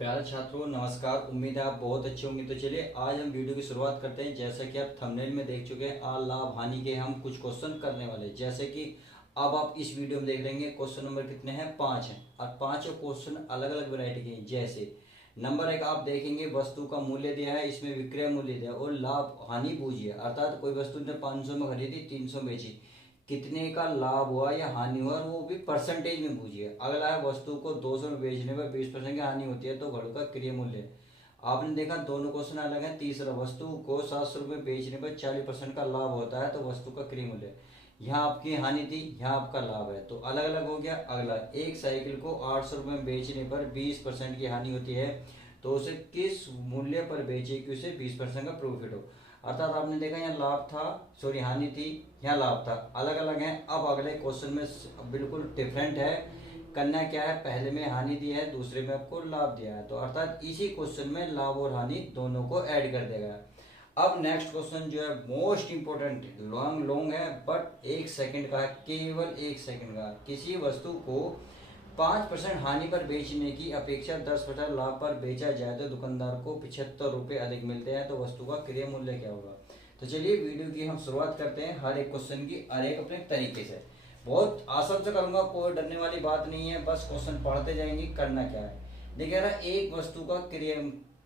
प्यारे छात्रों नमस्कार। उम्मीद है आप बहुत अच्छे होंगे। तो चलिए आज हम वीडियो की शुरुआत करते हैं। जैसा कि आप थंबनेल में देख चुके हैं, लाभ हानि के हम कुछ क्वेश्चन करने वाले हैं। जैसे कि अब आप इस वीडियो में देख लेंगे क्वेश्चन नंबर कितने हैं, 5 हैं और पांचों क्वेश्चन अलग अलग वैरायटी के हैं। जैसे नंबर 1 आप देखेंगे वस्तु का मूल्य दिया है, इसमें विक्रय मूल्य दिया है और लाभ हानि बूझिए। अर्थात कोई वस्तु ने 500 में खरीदी, 300 में बेची, कितने का लाभ हुआ या हानि हुआ वो भी परसेंटेज में बूझिए। अगला है वस्तु को 200 में बेचने पर 20% की हानि होती है तो घड़ों का क्रय मूल्य है। आपने देखा दोनों क्वेश्चन अलग है। तीसरा, वस्तु को 700 रुपये बेचने पर 40% का लाभ होता है तो वस्तु का क्रय मूल्य है। यहाँ आपकी हानि थी, यहाँ आपका लाभ है, तो अलग अलग हो गया। अगला, एक साइकिल को 800 रुपये में बेचने पर 20% की हानि होती है तो उसे किस मूल्य पर बेचे कि उसे 20% का प्रॉफिट हो। अर्थात आपने देखा यहाँ लाभ था, सॉरी हानि थी, यहाँ लाभ था, अलग अलग हैं। अब अगले क्वेश्चन में बिल्कुल डिफरेंट है। करना क्या है, पहले में हानि दी है, दूसरे में आपको लाभ दिया है, तो अर्थात इसी क्वेश्चन में लाभ और हानि दोनों को ऐड कर देगा। अब नेक्स्ट क्वेश्चन जो है मोस्ट इंपोर्टेंट, लॉन्ग लॉन्ग है बट 1 सेकंड का है, केवल 1 सेकंड का। किसी वस्तु को 5% हानि पर बेचने की अपेक्षा 10% लाभ पर बेचा जाए तो दुकानदार को 75 रुपये अधिक मिलते हैं तो वस्तु का क्रय मूल्य क्या होगा। तो चलिए वीडियो की हम शुरुआत करते हैं हर एक क्वेश्चन की हर एक अपने तरीके से। बहुत आसान से करूंगा, कोई डरने वाली बात नहीं है, बस क्वेश्चन पढ़ते जाएंगे। करना क्या है, देखिए रहा एक वस्तु का क्रय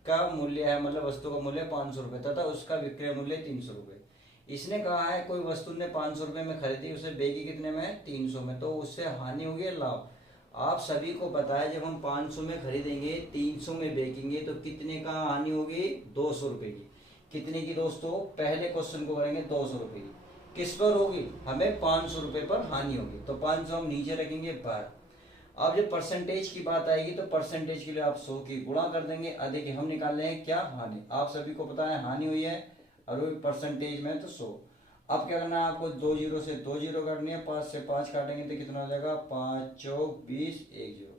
का मूल्य है, मतलब वस्तु का मूल्य 500 रुपये तथा उसका विक्रय मूल्य 300 रुपये। इसने कहा है कोई वस्तु ने 500 रुपये में खरीदी, उसे बेची कितने में, 300 में, तो उससे हानि होगी या लाभ। आप सभी को पता है जब हम 500 में खरीदेंगे 300 में बेचेंगे तो कितने का हानि होगी, 200 रुपये की। कितने की दोस्तों, पहले क्वेश्चन को करेंगे 200 रुपये की। किस पर होगी, हमें 500 रुपये पर हानि होगी, तो 500 हम नीचे रखेंगे बाहर। अब जब परसेंटेज की बात आएगी तो परसेंटेज के लिए आप 100 की गुणा कर देंगे। अधिक हम निकाल रहे हैं क्या, हानि। आप सभी को पता है हानि हुई है और वो परसेंटेज में तो 100। अब क्या करना है आपको, 2 जीरो से 2 जीरो करनी है, 5 से 5 काटेंगे तो कितना हो जाएगा, 5 चौक 20, 1 जीरो,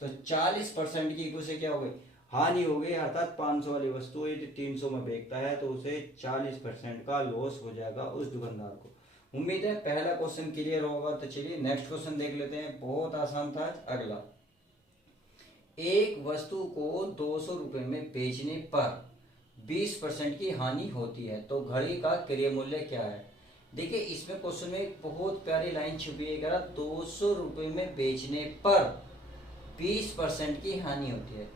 तो 40% की उसे क्या हो गई, हानि हो गई। अर्थात 500 वाली वस्तु यदि 300 में बेचता है तो उसे 40% का लॉस हो जाएगा उस दुकानदार को। उम्मीद है पहला क्वेश्चन क्लियर होगा। तो चलिए नेक्स्ट क्वेश्चन देख लेते हैं, बहुत आसान था। अगला, एक वस्तु को 200 रुपये में बेचने पर 20% की हानि होती है तो घड़ी का क्रय मूल्य क्या है। देखिए इसमें क्वेश्चन में एक बहुत प्यारी लाइन छुपी है, 200 रुपये में बेचने पर 20% की हानि होती है।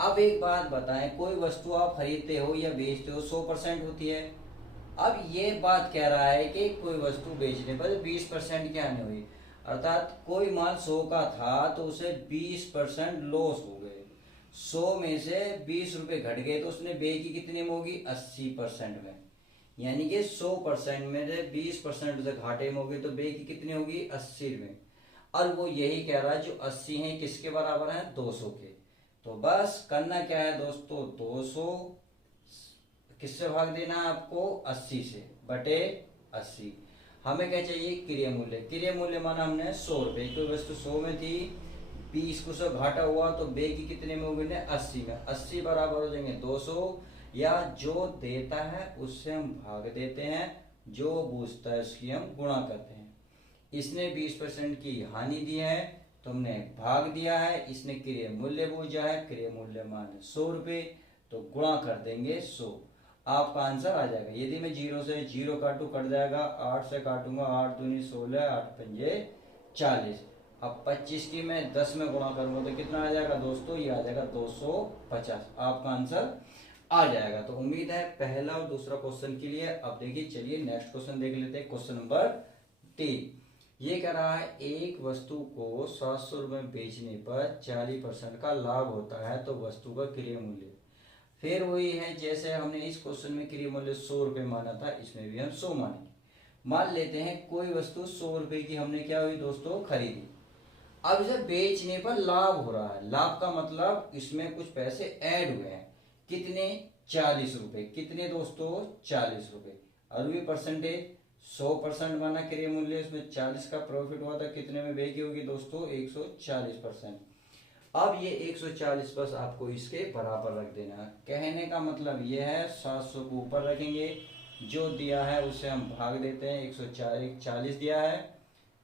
अब एक बात बताएं, कोई वस्तु आप खरीदते हो या बेचते हो 100% होती है। अब ये बात कह रहा है कि कोई वस्तु बेचने पर 20% की हानि हुई, अर्थात कोई माल 100 का था तो उसे 20% लॉस हो गए। 100 में से 20 रुपए घट गए तो उसने बेची कितने में होगी, 80% में। यानी कि 100% में से 20% उसे घाटे में होगी तो बेची कितनी होगी, 80 में। और वो यही कह रहा है जो 80 है किसके बराबर है, 200 के। तो बस करना क्या है दोस्तों, 200 किससे भाग देना है आपको, 80 से, बटे 80। हमें क्या चाहिए, क्रय मूल्य। क्रय मूल्य माना हमने 100 रुपये, कोई वस्तु 100 में थी, 20 को 100 घाटा हुआ तो बे की कितने में होगी, 80 में। 80 बराबर हो जाएंगे 200, या जो देता है उससे हम भाग देते हैं, जो बूझता है उसकी हम गुणा करते हैं। इसने 20% की हानि दी है तो हमने भाग दिया है, इसने क्रय मूल्य बूझा है, क्रय मूल्य मान 100 रुपये, तो गुणा कर देंगे 100, आपका आंसर आ जाएगा। यदि मैं 0 से 0 काटू कट जाएगा, 8 से काटूंगा 8 दूनी 16, 8 पंजे 40। अब 25 की मैं 10 में गुणा करूंगा तो कितना आ जाएगा दोस्तों, ये आ जाएगा 250, आपका आंसर आ जाएगा। तो उम्मीद है पहला और दूसरा क्वेश्चन के लिए। अब देखिए चलिए नेक्स्ट क्वेश्चन देख लेते हैं, क्वेश्चन नंबर 3। ये कह रहा है एक वस्तु को 700 रुपये बेचने पर 40% का लाभ होता है तो वस्तु का क्रय मूल्य। फिर वही है जैसे हमने इस क्वेश्चन में क्रय मूल्य 100 रुपये माना था, इसमें भी हम 100 मानेंगे। मान लेते हैं कोई वस्तु 100 रुपये की हमने क्या हुई दोस्तों, खरीदी। अब इसे बेचने पर लाभ हो रहा है, लाभ का मतलब इसमें कुछ पैसे ऐड हुए हैं, कितने, 40 रुपये। कितने दोस्तों, 40 रुपये। और भी परसेंटेज 100% माना क्रय मूल्य, इसमें 40 का प्रॉफिट हुआ था, कितने में बेची होगी दोस्तों, 140%। अब ये 140 बस आपको इसके बराबर रख देना है। कहने का मतलब ये है 700 को ऊपर रखेंगे, जो दिया है उसे हम भाग देते हैं, 140 दिया है,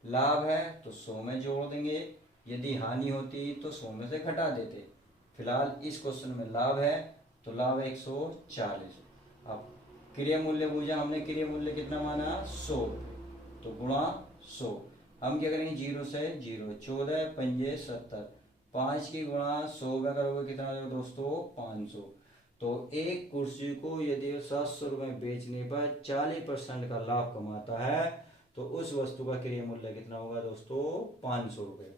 लाभ है तो 100 में जोड़ देंगे, यदि हानि होती तो 100 में से घटा देते। फिलहाल इस क्वेश्चन में लाभ है तो लाभ है 140। अब क्रिया मूल्य पूछा, हमने क्रिया मूल्य कितना माना 100 तो गुणा 100। हम क्या करेंगे 0 से 0, 14 पंजे 70, 5 की गुणा 100 में करोगे कितना हो दोस्तों 500। तो एक कुर्सी को यदि 700 रुपये बेचने पर 40% का लाभ कमाता है तो उस वस्तु का क्रय मूल्य कितना होगा दोस्तों 500 रुपये।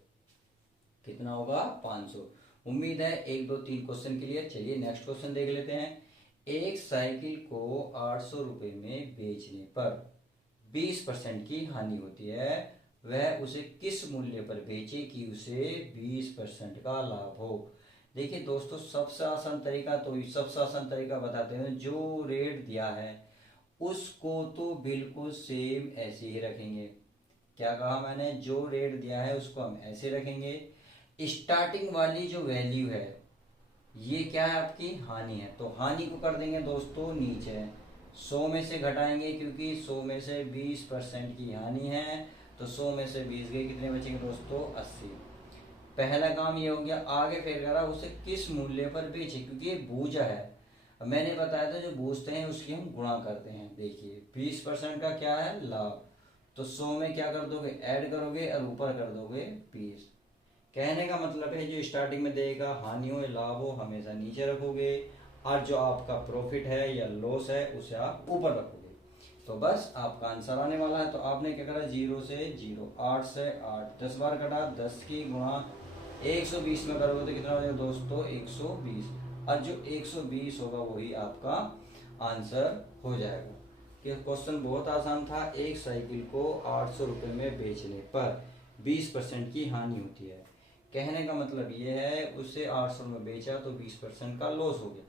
कितना होगा 500। उम्मीद है 1 2 3 क्वेश्चन क्लियर। चलिए नेक्स्ट क्वेश्चन देख लेते हैं। एक साइकिल को 800 रुपये में बेचने पर 20% की हानि होती है, वह उसे किस मूल्य पर बेचे कि उसे 20% का लाभ हो। देखिए दोस्तों सबसे आसान तरीका बताते हैं। जो रेट दिया है उसको तो बिल्कुल सेम ऐसे ही रखेंगे। क्या कहा मैंने, जो रेट दिया है उसको हम ऐसे रखेंगे। स्टार्टिंग वाली जो वैल्यू है ये क्या है आपकी हानि है, तो हानि को कर देंगे दोस्तों नीचे 100 में से घटाएंगे क्योंकि 100 में से 20% की हानि है तो 100 में से 20 गए, कितने बचेंगे दोस्तों 80। पहला काम ये हो गया। आगे फिर करा उसे किस मूल्य पर बेचे, क्योंकि ये बूझा है। मैंने बताया था जो बूझते हैं उसकी हम गुणा करते हैं। देखिए 20% का क्या है लाभ, तो 100 में क्या कर दोगे ऐड करोगे और ऊपर कर दोगे 20। कहने का मतलब है जो स्टार्टिंग में देगा हानि हो या लाभ हो हमेशा नीचे रखोगे और जो आपका प्रॉफिट है या लॉस है उसे आप ऊपर रखोगे। तो बस आपका आंसर आने वाला है। तो आपने क्या करा 0 से 0, 8 से 8, 10 बार कटा, 10 की गुणा 120 में करोगे तो कितना हो जाएगा दोस्तों 120। और जो 120 होगा वही आपका आंसर हो जाएगा। कि क्वेश्चन बहुत आसान था। एक साइकिल को 800 रुपये में बेचने पर 20% की हानि होती है। कहने का मतलब ये है उसे 800 में बेचा तो 20% का लॉस हो गया।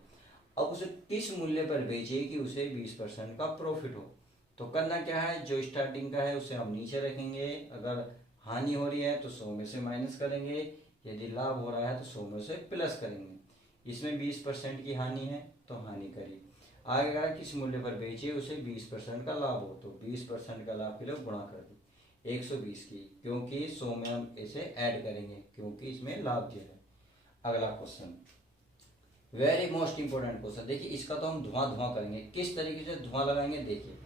अब उसे किस मूल्य पर बेचे कि उसे 20% का प्रॉफिट हो। तो करना क्या है, जो स्टार्टिंग का है उसे हम नीचे रखेंगे। अगर हानि हो रही है तो 100 में से माइनस करेंगे, यदि लाभ हो रहा है तो 100 में से प्लस करेंगे। इसमें 20% की हानि है तो हानि करी। आगे कहा किस मूल्य पर बेचे उसे 20% का लाभ हो, तो 20% का लाभ के लिए गुणा कर दी 120 की, क्योंकि 100 में हम इसे ऐड करेंगे क्योंकि इसमें लाभ दिया है। अगला question very most important question. देखिए इसका तो हम धुआं करेंगे। किस तरीके से धुआं लगाएंगे, देखिए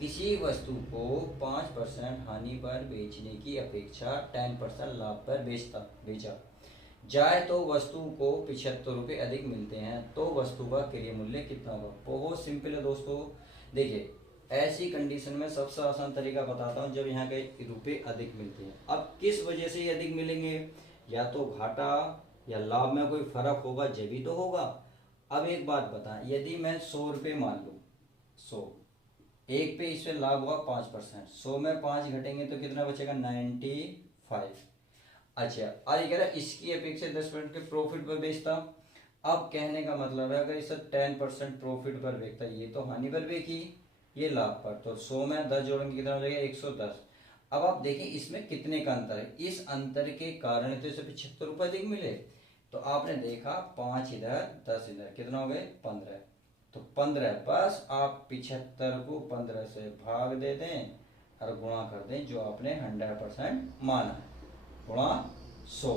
किसी वस्तु को 5% हानि पर बेचने की अपेक्षा 10% लाभ पर बेचा जाए तो वस्तु को 75 रुपये अधिक मिलते हैं, तो वस्तु का क्रय मूल्य कितना होगा। बहुत सिंपल है दोस्तों। देखिए ऐसी कंडीशन में सबसे आसान तरीका बताता हूँ, जब यहाँ के रुपए अधिक मिलते हैं। अब किस वजह से ये अधिक मिलेंगे, या तो घाटा या लाभ में कोई फर्क होगा जब ही तो होगा। अब एक बात बता, यदि मैं 100 रुपये मान लूँ, 100 एक पे इससे लाभ हुआ 5%, 100 में 5 घटेंगे तो कितना बचेगा 95। अच्छा और कह रहा है इसकी अपेक्षा 10% के प्रॉफिट पर बेचता। अब कहने का मतलब है अगर इसे 10% प्रॉफिट पर बेचता, ये तो हानि पर बेची ये लाभ पर, तो 100 में 10 जोड़ेंगे कितना हो जाएगा 110। अब आप देखिए इसमें कितने का अंतर है, इस अंतर के कारण तो इसे 75 रुपये अधिक मिले। तो आपने देखा 5 इधर 10 इधर, कितना हो गए 15। तो 15 बस आप 75 को 15 से भाग दे दें और गुणा कर दें जो आपने 100% माना है, गुणा 100।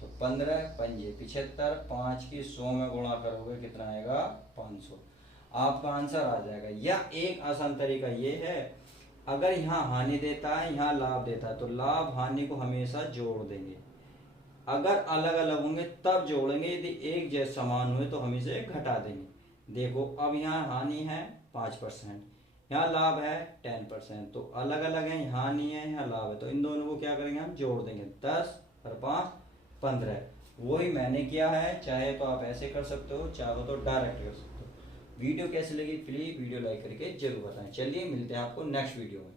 तो 15 पंजे 75, 5 की 100 में गुणा करोगे कितना आएगा 500। आपका आंसर आ जाएगा। या एक आसान तरीका ये है, अगर यहाँ हानि देता है यहाँ लाभ देता है तो लाभ हानि को हमेशा जोड़ देंगे। अगर अलग अलग होंगे तब जोड़ेंगे, यदि एक जैसे समान हुए तो हम इसे घटा देंगे। देखो अब यहाँ हानि है 5%, यहाँ लाभ है 10%, तो अलग अलग है, यहाँ हानि है यहाँ लाभ है, तो इन दोनों को क्या करेंगे हम जोड़ देंगे। 10 और 5 15। वही मैंने किया है, चाहे तो आप ऐसे कर सकते हो, चाहो तो डायरेक्ट कर सकते हो। वीडियो कैसी लगी प्लीज वीडियो लाइक करके जरूर बताएं। चलिए मिलते हैं आपको नेक्स्ट वीडियो में।